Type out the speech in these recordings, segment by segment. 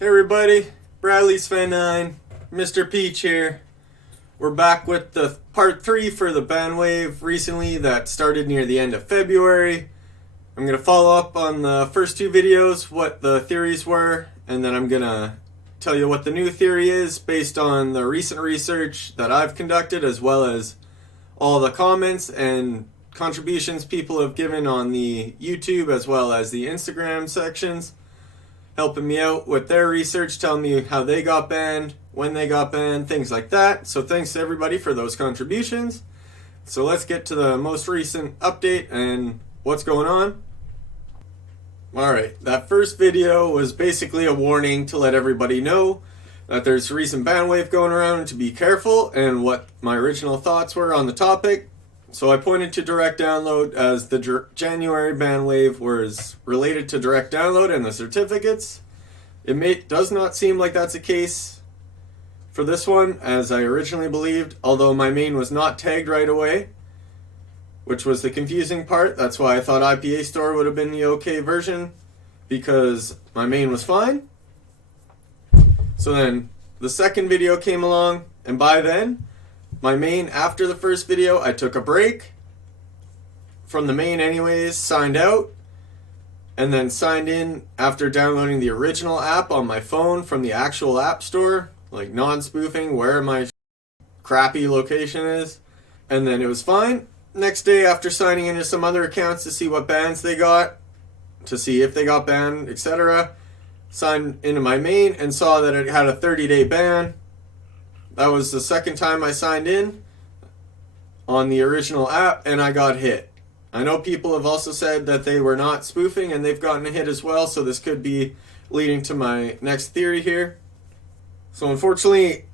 Hey everybody, Bradley's Fan 9, Mr. Peach here. We're back with the part 3 for the ban wave recently that started near the end of February. I'm going to follow up on the first two videos, what the theories were, and then I'm going to tell you what the new theory is based on the recent research that I've conducted, as well as all the comments and contributions people have given on the YouTube as well as the Instagram sections, helping me out with their research, telling me how they got banned, when they got banned, things like that. So thanks to everybody for those contributions. So let's get to the most recent update and what's going on. Alright, that first video was basically a warning to let everybody know that there's a recent ban wave going around and to be careful, and what my original thoughts were on the topic. So I pointed to direct download as the January ban wave was related to direct download and the certificates. It does not seem like that's the case for this one, as I originally believed, although my main was not tagged right away, which was the confusing part. That's why I thought iPAStore would have been the okay version, because my main was fine. So then the second video came along, and by then, my main, after the first video, I took a break from the main anyways, signed out, and then signed in after downloading the original app on my phone from the actual app store, like non-spoofing where my crappy location is, and then it was fine. Next day, after signing into some other accounts to see what bans they got, to see if they got banned, etc., signed into my main and saw that it had a 30-day ban. That was the second time I signed in on the original app, and I got hit. I know people have also said that they were not spoofing and they've gotten a hit as well, so this could be leading to my next theory here. So unfortunately,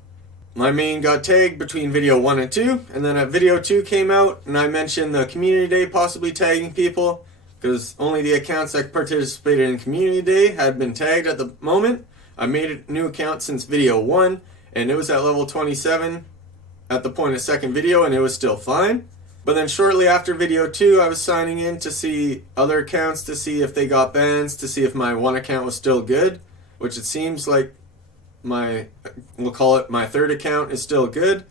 my main got tagged between video 1 and 2, and then at video 2 came out, and I mentioned the community day possibly tagging people, because only the accounts that participated in community day had been tagged at the moment. I made a new account since video 1, and it was at level 27 at the point of second video, and it was still fine. But then shortly after video 2, I was signing in to see other accounts, to see if they got bans, to see if my one account was still good, which it seems like we'll call it my third account is still good.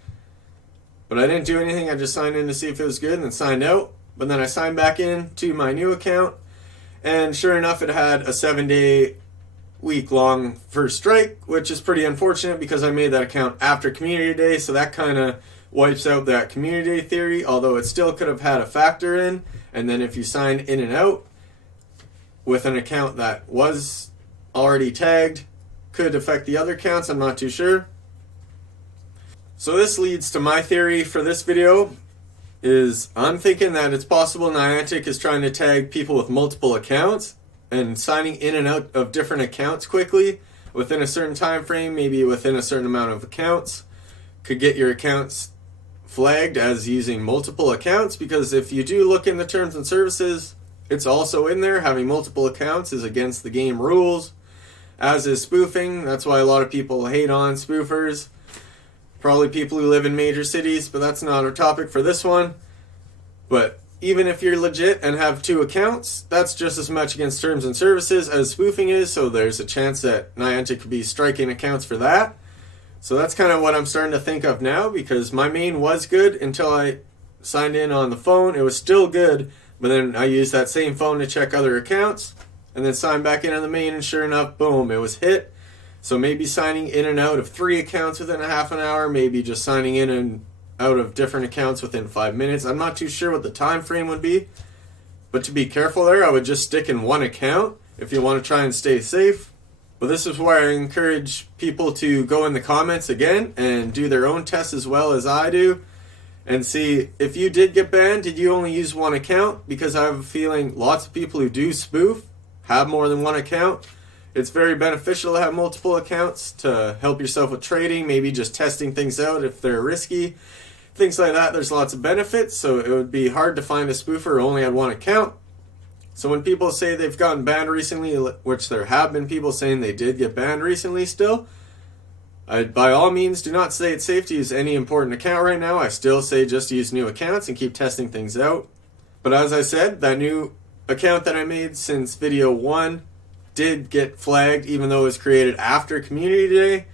But I didn't do anything, I just signed in to see if it was good and then signed out. But then I signed back in to my new account, and sure enough, it had a 7-day week-long first strike, which is pretty unfortunate because I made that account after community day, so that kind of wipes out that community day theory, although it still could have had a factor in. And then if you signed in and out with an account that was already tagged, could affect the other accounts, I'm not too sure. So this leads to my theory for this video, is I'm thinking that it's possible Niantic is trying to tag people with multiple accounts, and signing in and out of different accounts quickly within a certain time frame, maybe within a certain amount of accounts, could get your accounts flagged as using multiple accounts. Because if you do look in the terms and services, it's also in there. Having multiple accounts is against the game rules, as is spoofing. That's why a lot of people hate on spoofers. Probably people who live in major cities, but that's not our topic for this one. But even if you're legit and have 2 accounts, that's just as much against terms and services as spoofing is, so there's a chance that Niantic could be striking accounts for that. So that's kind of what I'm starting to think of now, because my main was good until I signed in on the phone. It was still good, but then I used that same phone to check other accounts, and then signed back in on the main, and sure enough, boom, it was hit. So maybe signing in and out of 3 accounts within a half an hour, maybe just signing in and out of different accounts within 5 minutes. I'm not too sure what the time frame would be, but to be careful there, I would just stick in 1 account if you want to try and stay safe. But this is where I encourage people to go in the comments again and do their own tests as well as I do, and see if you did get banned, did you only use 1 account? Because I have a feeling lots of people who do spoof have more than 1 account. It's very beneficial to have multiple accounts to help yourself with trading, maybe just testing things out if they're risky. Things like that, there's lots of benefits, so it would be hard to find a spoofer who only had 1 account. So when people say they've gotten banned recently, which there have been people saying they did get banned recently still, I, by all means, do not say it's safe to use any important account right now. I still say just use new accounts and keep testing things out. But as I said, that new account that I made since video 1 did get flagged even though it was created after Community Day.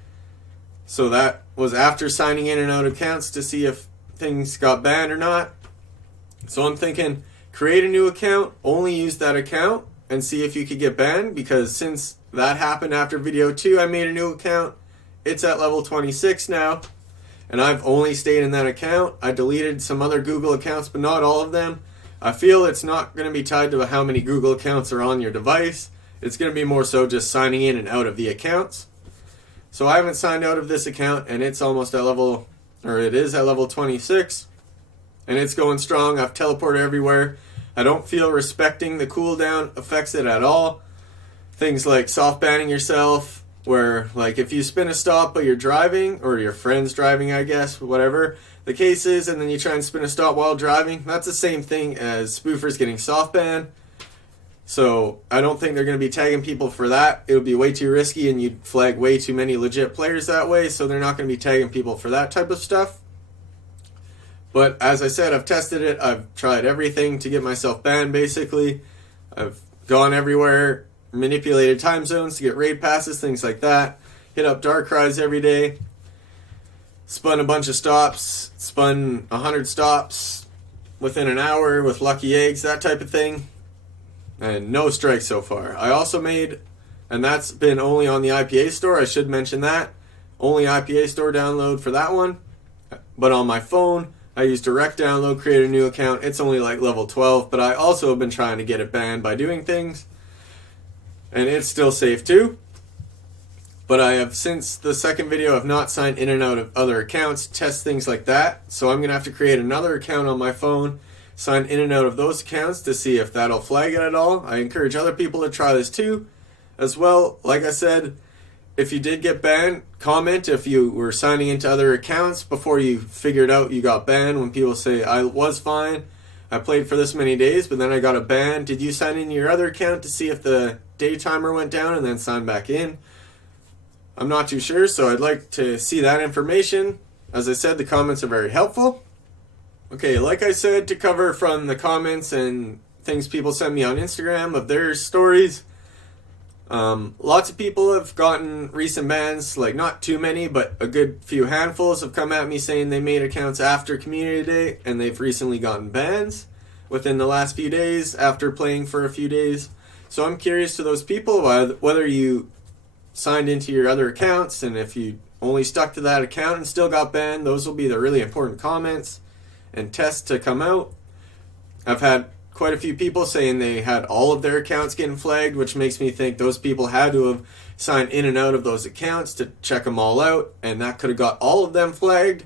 So that was after signing in and out accounts to see if things got banned or not. So I'm thinking, create a new account, only use that account, and see if you could get banned, because since that happened after video 2, I made a new account. It's at level 26 now, and I've only stayed in that account. I deleted some other Google accounts, but not all of them. I feel it's not going to be tied to how many Google accounts are on your device. It's going to be more so just signing in and out of the accounts. So I haven't signed out of this account, and it's almost at level, or it is at level 26, and it's going strong. I've teleported everywhere. I don't feel respecting the cooldown affects it at all. Things like soft banning yourself, where like if you spin a stop but you're driving, or your friend's driving, I guess, whatever the case is, and then you try and spin a stop while driving, that's the same thing as spoofers getting soft banned. So I don't think they're going to be tagging people for that. It would be way too risky, and you'd flag way too many legit players that way, so they're not going to be tagging people for that type of stuff. But as I said, I've tested it. I've tried everything to get myself banned, basically. I've gone everywhere, manipulated time zones to get raid passes, things like that. Hit up dark cries every day. Spun a bunch of stops. Spun 100 stops within an hour with lucky eggs, that type of thing. And no strikes so far. I also made, and that's been only on the iPAStore, I should mention that. Only iPAStore download for that one. But on my phone, I use direct download, create a new account. It's only like level 12, but I also have been trying to get it banned by doing things. And it's still safe too. But I have, since the second video, I've not signed in and out of other accounts, test things like that. So I'm going to have to create another account on my phone, sign in and out of those accounts to see if that'll flag it at all. I encourage other people to try this too. As well, like I said, if you did get banned, comment if you were signing into other accounts before you figured out you got banned. When people say, I was fine, I played for this many days, but then I got a ban. Did you sign in your other account to see if the day timer went down and then sign back in? I'm not too sure, so I'd like to see that information. As I said, the comments are very helpful. Okay, like I said, to cover from the comments and things people send me on Instagram of their stories, lots of people have gotten recent bans, like not too many, but a good few handfuls have come at me saying they made accounts after Community Day and they've recently gotten bans within the last few days after playing for a few days. So I'm curious to those people whether you signed into your other accounts, and if you only stuck to that account and still got banned. Those will be the really important comments and tests to come out. I've had quite a few people saying they had all of their accounts getting flagged, which makes me think those people had to have signed in and out of those accounts to check them all out, and that could have got all of them flagged.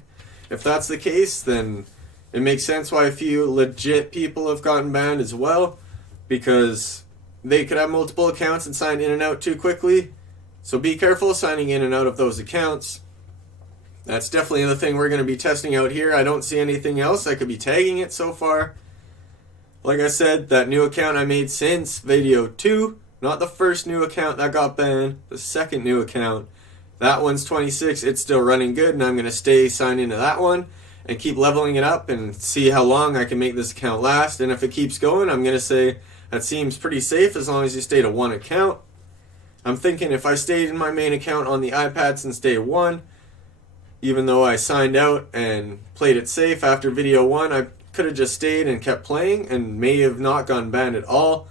If that's the case, then it makes sense why a few legit people have gotten banned as well, because they could have multiple accounts and sign in and out too quickly. So be careful signing in and out of those accounts. That's definitely the thing we're going to be testing out here. I don't see anything else I could be tagging it so far. Like I said, that new account I made since video 2, not the first new account that got banned, the second new account. That one's 26, it's still running good, and I'm going to stay signed into that one and keep leveling it up and see how long I can make this account last. And if it keeps going, I'm going to say that seems pretty safe as long as you stay to one account. I'm thinking if I stayed in my main account on the iPad since day 1, even though I signed out and played it safe after video 1, I could have just stayed and kept playing and may have not gone banned at all,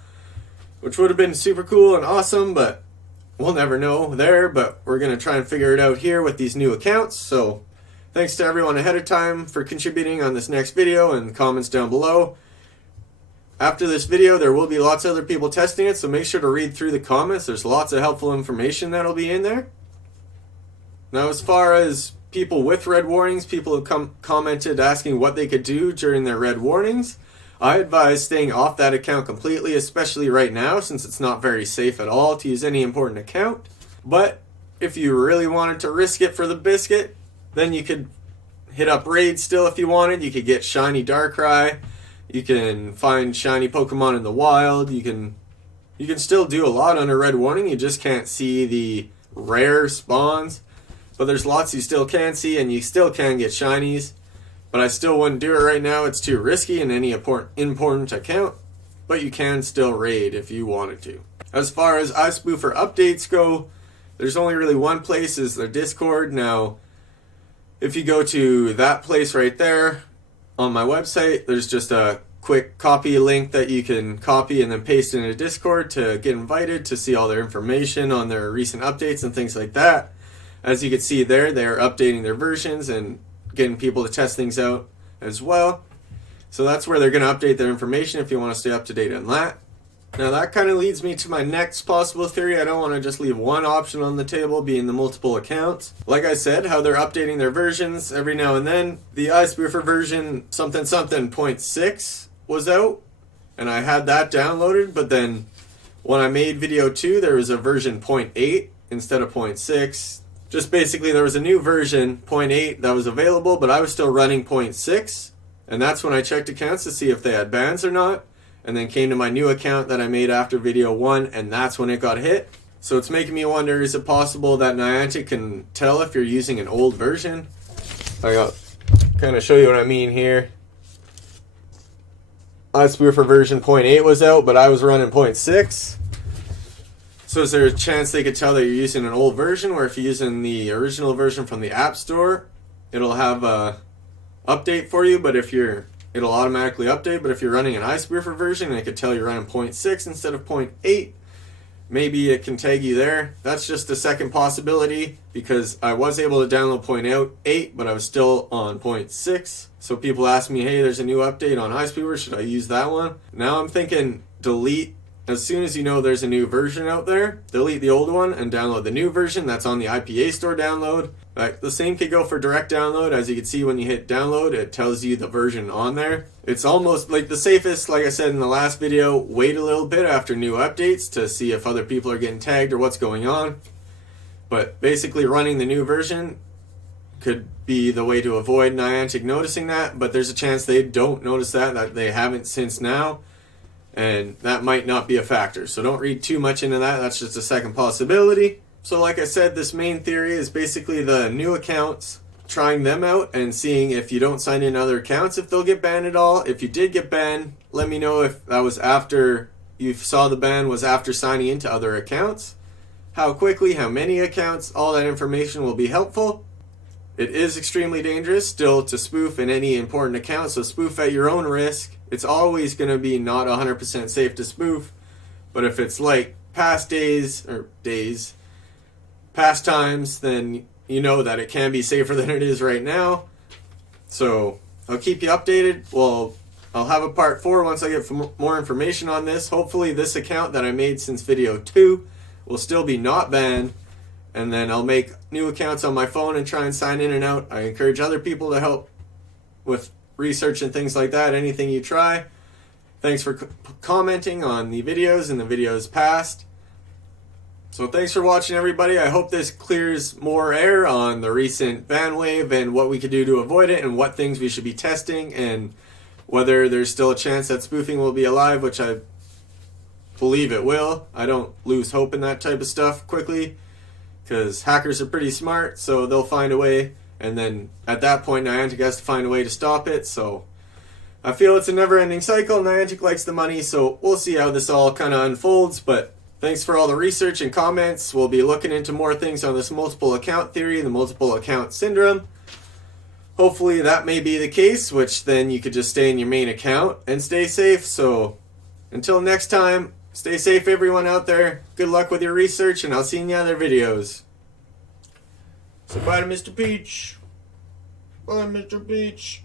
which would have been super cool and awesome, but we'll never know there. But we're going to try and figure it out here with these new accounts. So thanks to everyone ahead of time for contributing on this next video and comments down below. After this video, there will be lots of other people testing it, so make sure to read through the comments. There's lots of helpful information that'll be in there. Now, as far as people with red warnings, people have commented asking what they could do during their red warnings. I advise staying off that account completely, especially right now, since it's not very safe at all to use any important account. But if you really wanted to risk it for the biscuit, then you could hit up raids still if you wanted. You could get shiny Darkrai. You can find shiny Pokemon in the wild. You can still do a lot under red warning. You just can't see the rare spawns. But there's lots you still can see, and you still can get shinies. But I still wouldn't do it right now. It's too risky in any important account. But you can still raid if you wanted to. As far as iSpoofer updates go, there's only really one place, is their Discord. Now, if you go to that place right there on my website, there's just a quick copy link that you can copy and then paste in a Discord to get invited to see all their information on their recent updates and things like that. As you can see there, they're updating their versions and getting people to test things out as well. So that's where they're going to update their information if you want to stay up to date on that. Now that kind of leads me to my next possible theory. I don't want to just leave one option on the table, being the multiple accounts. Like I said, how they're updating their versions every now and then. The iSpoofer version something 0.6 was out, and I had that downloaded, but then when I made video 2, there was a version 0.8 instead of 0.6. Just basically there was a new version, 0.8, that was available, but I was still running 0.6, and that's when I checked accounts to see if they had bans or not. And then came to my new account that I made after video 1, and that's when it got hit. So it's making me wonder, is it possible that Niantic can tell if you're using an old version? I'll kind of show you what I mean here. iSpoofer version 0.8 was out, but I was running 0.6. So is there a chance they could tell that you're using an old version, or if you're using the original version from the App Store, it'll have a update for you, but it'll automatically update, but if you're running an iSpoofer version and it could tell you're running 0.6 instead of 0.8, maybe it can tag you there. That's just a second possibility, because I was able to download 0.8, but I was still on 0.6. So people ask me, hey, there's a new update on iSpoofer, should I use that one? Now I'm thinking delete. As soon as you know there's a new version out there, delete the old one and download the new version that's on the iPAStore download. The same could go for direct download. As you can see, when you hit download, it tells you the version on there. It's almost like the safest, like I said in the last video, wait a little bit after new updates to see if other people are getting tagged or what's going on. But basically running the new version could be the way to avoid Niantic noticing that, but there's a chance they don't notice that they haven't since now. And that might not be a factor. So don't read too much into that. That's just a second possibility. So like I said, this main theory is basically the new accounts, trying them out and seeing if you don't sign in other accounts, if they'll get banned at all. If you did get banned, let me know if that was after you saw the ban was after signing into other accounts. How quickly, how many accounts, all that information will be helpful. It is extremely dangerous still to spoof in any important account, so spoof at your own risk. It's always going to be not 100% safe to spoof, but if it's like past times, then you know that it can be safer than it is right now. So I'll keep you updated. Well, I'll have a part 4 once I get more information on this. Hopefully this account that I made since video 2 will still be not banned. And then I'll make new accounts on my phone and try and sign in and out. I encourage other people to help with research and things like that. Anything you try. Thanks for commenting on the videos and the videos past. So thanks for watching, everybody. I hope this clears more air on the recent ban wave and what we could do to avoid it and what things we should be testing and whether there's still a chance that spoofing will be alive, which I believe it will. I don't lose hope in that type of stuff quickly, because hackers are pretty smart, so they'll find a way, and then at that point Niantic has to find a way to stop it. So I feel it's a never-ending cycle. Niantic likes the money, so we'll see how this all kind of unfolds. But thanks for all the research and comments. We'll be looking into more things on this multiple account theory, the multiple account syndrome. Hopefully that may be the case, which then you could just stay in your main account and stay safe. So until next time, stay safe, everyone out there. Good luck with your research, and I'll see you in the other videos. So bye to Mr. Peach. Bye, Mr. Peach.